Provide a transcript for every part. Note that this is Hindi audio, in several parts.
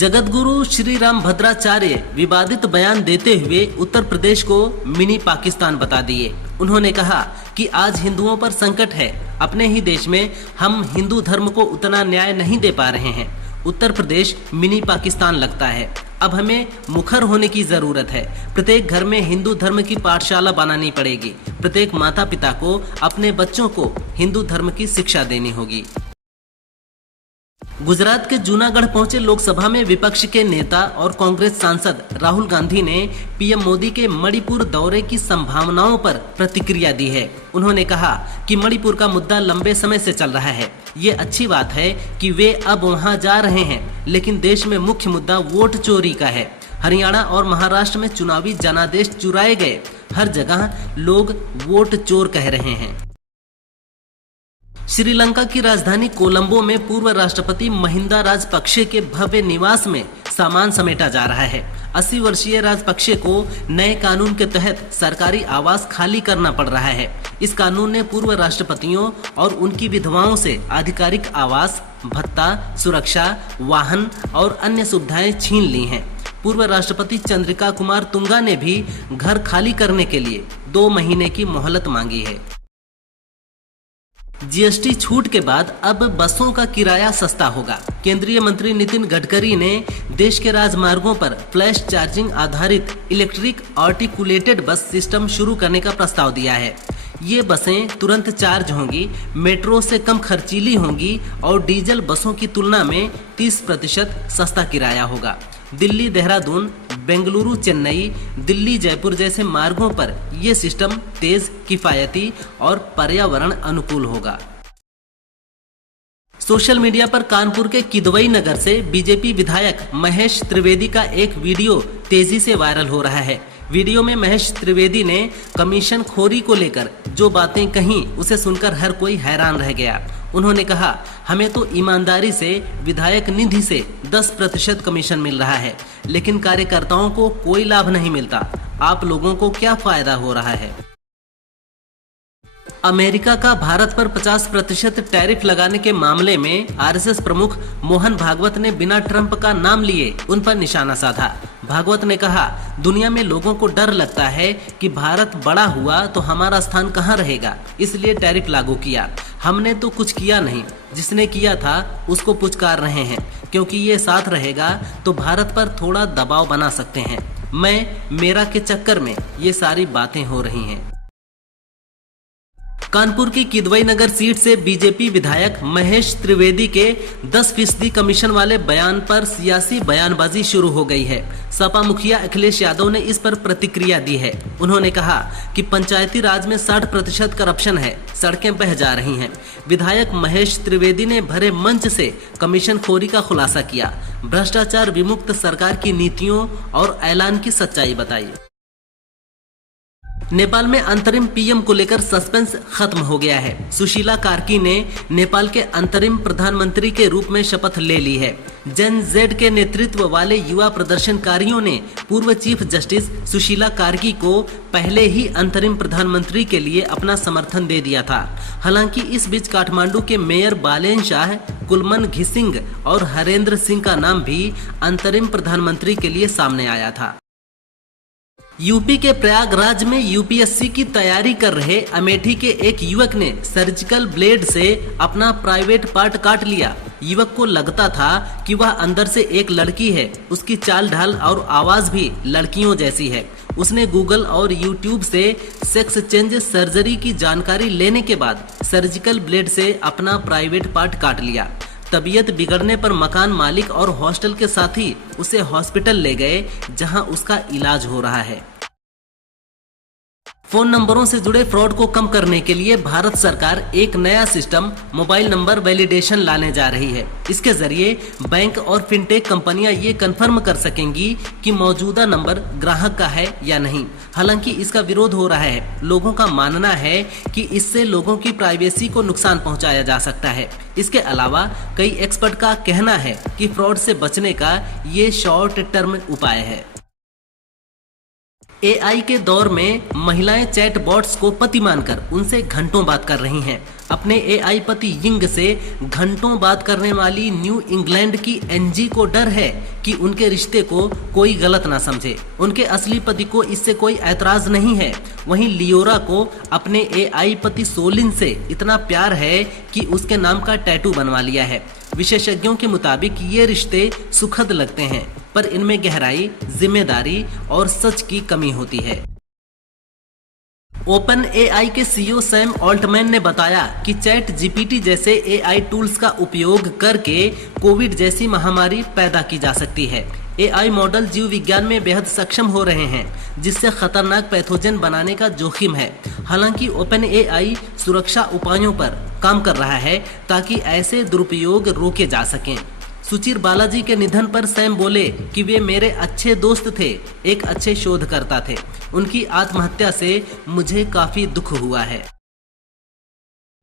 जगतगुरु श्री राम भद्राचार्य विवादित बयान देते हुए उत्तर प्रदेश को मिनी पाकिस्तान बता दिए। उन्होंने कहा कि आज हिंदुओं पर संकट है। अपने ही देश में हम हिंदू धर्म को उतना न्याय नहीं दे पा रहे हैं। उत्तर प्रदेश मिनी पाकिस्तान लगता है। अब हमें मुखर होने की जरूरत है। प्रत्येक घर में हिंदू धर्म की पाठशाला बनानी पड़ेगी। प्रत्येक माता पिता को अपने बच्चों को हिंदू धर्म की शिक्षा देनी होगी। गुजरात के जूनागढ़ पहुंचे लोकसभा में विपक्ष के नेता और कांग्रेस सांसद राहुल गांधी ने पीएम मोदी के मणिपुर दौरे की संभावनाओं पर प्रतिक्रिया दी है। उन्होंने कहा कि मणिपुर का मुद्दा लंबे समय से चल रहा है। ये अच्छी बात है कि वे अब वहां जा रहे हैं, लेकिन देश में मुख्य मुद्दा वोट चोरी का है। हरियाणा और महाराष्ट्र में चुनावी जनादेश चुराए गए। हर जगह लोग वोट चोर कह रहे हैं। श्रीलंका की राजधानी कोलंबो में पूर्व राष्ट्रपति महिंदा राजपक्षे के भव्य निवास में सामान समेटा जा रहा है। 80 वर्षीय राजपक्षे को नए कानून के तहत सरकारी आवास खाली करना पड़ रहा है। इस कानून ने पूर्व राष्ट्रपतियों और उनकी विधवाओं से आधिकारिक आवास, भत्ता, सुरक्षा, वाहन और अन्य सुविधाएं छीन ली हैं। पूर्व राष्ट्रपति चंद्रिका कुमार तुंगा ने भी घर खाली करने के लिए 2 महीने की मोहलत मांगी है। जीएसटी छूट के बाद अब बसों का किराया सस्ता होगा। केंद्रीय मंत्री नितिन गडकरी ने देश के राजमार्गों पर फ्लैश चार्जिंग आधारित इलेक्ट्रिक आर्टिकुलेटेड बस सिस्टम शुरू करने का प्रस्ताव दिया है। ये बसें तुरंत चार्ज होंगी, मेट्रो से कम खर्चीली होंगी और डीजल बसों की तुलना में 30% सस्ता किराया होगा। दिल्ली, देहरादून, बेंगलुरु, चेन्नई, दिल्ली, जयपुर जैसे मार्गों पर यह सिस्टम तेज, किफायती और पर्यावरण अनुकूल होगा। सोशल मीडिया पर कानपुर के किदवई नगर से बीजेपी विधायक महेश त्रिवेदी का एक वीडियो तेजी से वायरल हो रहा है। वीडियो में महेश त्रिवेदी ने कमीशन खोरी को लेकर जो बातें कहीं उसे सुनकर हर कोई हैरान रह गया। उन्होंने कहा, हमें तो ईमानदारी से विधायक निधि से 10% कमीशन मिल रहा है, लेकिन कार्यकर्ताओं को कोई लाभ नहीं मिलता। आप लोगों को क्या फायदा हो रहा है? अमेरिका का भारत पर 50% टैरिफ लगाने के मामले में आरएसएस प्रमुख मोहन भागवत ने बिना ट्रंप का नाम लिए उन पर निशाना साधा। भागवत ने कहा, दुनिया में लोगों को डर लगता है कि भारत बड़ा हुआ तो हमारा स्थान कहां रहेगा, इसलिए टैरिफ लागू किया। हमने तो कुछ किया नहीं, जिसने किया था उसको पुचकार रहे हैं, क्योंकि ये साथ रहेगा तो भारत पर थोड़ा दबाव बना सकते हैं। मेरा के चक्कर में ये सारी बातें हो रही हैं। कानपुर की किदवई नगर सीट से बीजेपी विधायक महेश त्रिवेदी के 10% कमीशन वाले बयान पर सियासी बयानबाजी शुरू हो गई है। सपा मुखिया अखिलेश यादव ने इस पर प्रतिक्रिया दी है। उन्होंने कहा कि पंचायती राज में 60% करप्शन है, सड़कें बह जा रही हैं। विधायक महेश त्रिवेदी ने भरे मंच से कमीशन खोरी का खुलासा किया, भ्रष्टाचार विमुक्त सरकार की नीतियों और ऐलान की सच्चाई बताई। नेपाल में अंतरिम पीएम को लेकर सस्पेंस खत्म हो गया है। सुशीला कार्की ने नेपाल के अंतरिम प्रधानमंत्री के रूप में शपथ ले ली है। जेन जेड के नेतृत्व वाले युवा प्रदर्शनकारियों ने पूर्व चीफ जस्टिस सुशीला कार्की को पहले ही अंतरिम प्रधानमंत्री के लिए अपना समर्थन दे दिया था। हालांकि इस बीच काठमांडू के मेयर बालेन शाह, कुलमन घिसिंग और हरेंद्र सिंह का नाम भी अंतरिम प्रधानमंत्री के लिए सामने आया था। यूपी के प्रयागराज में यूपीएससी की तैयारी कर रहे अमेठी के एक युवक ने सर्जिकल ब्लेड से अपना प्राइवेट पार्ट काट लिया। युवक को लगता था कि वह अंदर से एक लड़की है। उसकी चाल ढाल और आवाज भी लड़कियों जैसी है। उसने गूगल और यूट्यूब से सेक्स चेंज सर्जरी की जानकारी लेने के बाद सर्जिकल ब्लेड से अपना प्राइवेट पार्ट काट लिया। तबीयत बिगड़ने पर मकान मालिक और हॉस्टल के साथी उसे हॉस्पिटल ले गए, जहां उसका इलाज हो रहा है। फोन नंबरों से जुड़े फ्रॉड को कम करने के लिए भारत सरकार एक नया सिस्टम मोबाइल नंबर वैलिडेशन लाने जा रही है। इसके जरिए बैंक और फिनटेक कंपनियां ये कंफर्म कर सकेंगी कि मौजूदा नंबर ग्राहक का है या नहीं। हालांकि इसका विरोध हो रहा है। लोगों का मानना है कि इससे लोगों की प्राइवेसी को नुकसान पहुंचाया जा सकता है। इसके अलावा कई एक्सपर्ट का कहना है कि फ्रॉड से बचने का ये शॉर्ट टर्म उपाय है। एआई के दौर में महिलाएं चैट बॉट्स को पति मानकर उनसे घंटों बात कर रही हैं। अपने एआई पति यिंग से घंटों बात करने वाली न्यू इंग्लैंड की एनजी को डर है कि उनके रिश्ते को कोई गलत ना समझे। उनके असली पति को इससे कोई ऐतराज नहीं है। वहीं लियोरा को अपने एआई पति सोलिन से इतना प्यार है कि उसके नाम का टैटू बनवा लिया है। विशेषज्ञों के मुताबिक ये रिश्ते सुखद लगते हैं, पर इनमें गहराई, जिम्मेदारी और सच की कमी होती है। ओपन एआई के सीईओ सैम ऑल्टमैन ने बताया कि चैट जीपीटी जैसे एआई टूल्स का उपयोग करके कोविड जैसी महामारी पैदा की जा सकती है। एआई मॉडल जीव विज्ञान में बेहद सक्षम हो रहे हैं, जिससे खतरनाक पैथोजन बनाने का जोखिम है। हालांकि ओपन एआई सुरक्षा उपायों पर काम कर रहा है ताकि ऐसे दुरुपयोग रोके जा सकें। सुचिर बालाजी के निधन पर सैम बोले कि वे मेरे अच्छे दोस्त थे, एक अच्छे शोधकर्ता थे। उनकी आत्महत्या से मुझे काफी दुख हुआ है।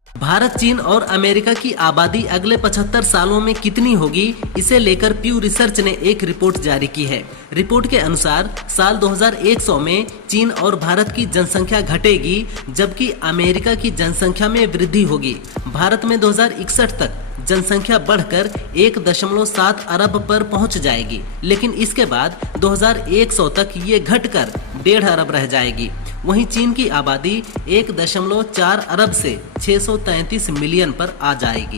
भारत, चीन और अमेरिका की आबादी अगले 75 सालों में कितनी होगी, इसे लेकर प्यू रिसर्च ने एक रिपोर्ट जारी की है। रिपोर्ट के अनुसार साल 2100 में चीन और भारत की जनसंख्या घटेगी, जबकि अमेरिका की जनसंख्या में वृद्धि होगी। भारत में 2061 तक जनसंख्या बढ़कर 1.7 अरब पर पहुंच जाएगी, लेकिन इसके बाद 2100 तक ये घटकर 1.5 अरब रह जाएगी। वहीं चीन की आबादी 1.4 अरब से 633 मिलियन पर आ जाएगी।